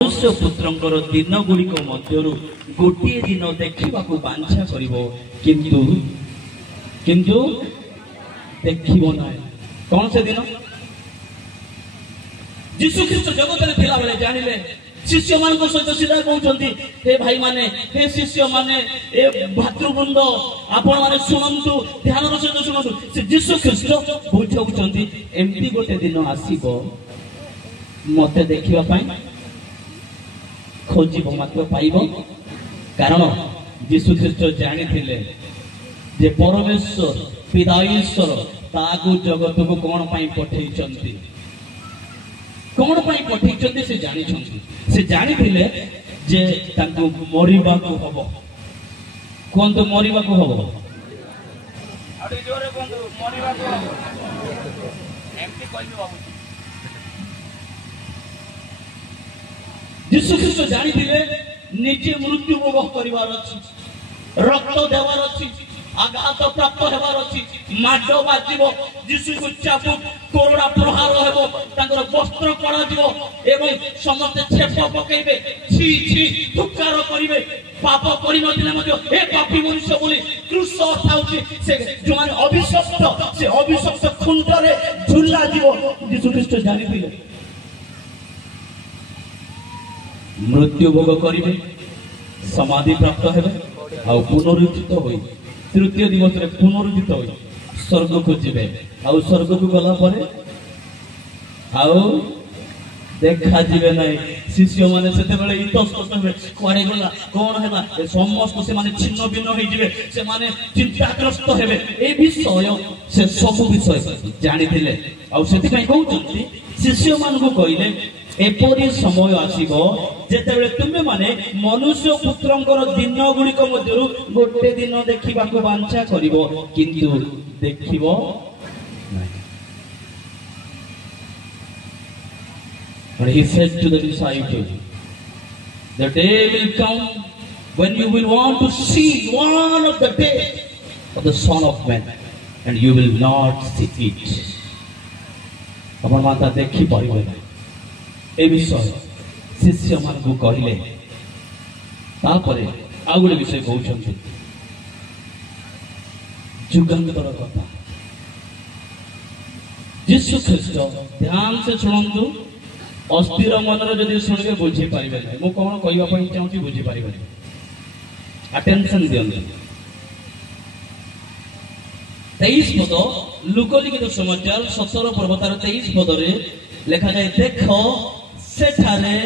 मनुष्य पुत्रंकर दिन गुड़िक मध्यरु गोटे दिन देखा बांछा कर किंतु देखिबो ना कौन से दिन यीशु ख्रीष्ट जगत में थिला बेले जानिले शिष्य मान सहित सीधा कहते हे भाई माने हे शिष्य माने ए भातृवृंद आपण माने शुणु ध्यान सहित शुणु यीशु ख्रीष्ट बुझाऊँ एमती गोटे दिन आसीबो मते देखिबा पाई खोजिब मात्र पाइब कारण यीशु ख्रीष्ट जानी जे परमेश्वर पिता ईश्वर ताकू जगत को कौन पाई पठेइचंती कौन पाई पठेइचंती से जानी से जानी जे ताकू मरिबा को हबो कोन तो मरिबा को हबो अरे जोरे कोन तो मरिबा को हबो एमती कहबो बाबू यीशु ख्रीष्ट जानी निजे मृत्यु भोग करिवार अछि रक्त देवार अछि आघात प्राप्त हेबार अछि माड बाजिबो यीशु को चापुक कोरोना प्रहार हेबो तांकर वस्त्र कड़ा दिबो एवं समस्त छेप पकेइबे छी छी धुकार करिवे पाप करि नथिले मध्य हे पापी मनुष्य बोली क्रूस थाउची से जो माने अभिशप्त से अभिशप्त खुंटरे झुला दिबो यीशु ख्रीष्ट जानि मृत्यु भोग करिवे समाधि प्राप्त हेबे आ पुनरुत्थित होई तृतीय दिवस रे पुनरुत्थित होई स्वर्ग को जिवे आ स्वर्ग को गला परे आ देखा जिवे नै शिष्य माने सेते बेले इतस्त हेबे कोडे गला कोन हेबा समस्त से माने छिन्न भिन्न होई जिवे से माने चिंताग्रस्त हेबे ए विषय से सब विषय जानिथिले आ सेति पई कहउछंती शिष्य मान को कहिले एपरी समय आसीबो जेतेबेले तुमे माने मनुष्य पुत्रंकर दिन गुड़िक मध्यरु गोटे दिन देखिबा को बांछा करिवो किंतु देखिबो नाही। But he said to the disciples, the day will come when you will want to see one of the days of the Son of Man and you will not see it. अपन माता देखि परिबे नाही ए विषय शिष्य मान को कहले तापरे आ गोटे विषय कहउछन्ति जुगांतर कथा यीशु ख्रीष्ट ध्यान से सुनंतु अस्थिर मनरे जदि सुनिबे बुझी पारिबे नै मो कोन कहबा पई चाहूची बुझी पारिबे अटेंशन दियंतु 23 पद लुकलिखित समाचार 17 पर्वतार 23 पद रे लिखा जाय देखो सेठारे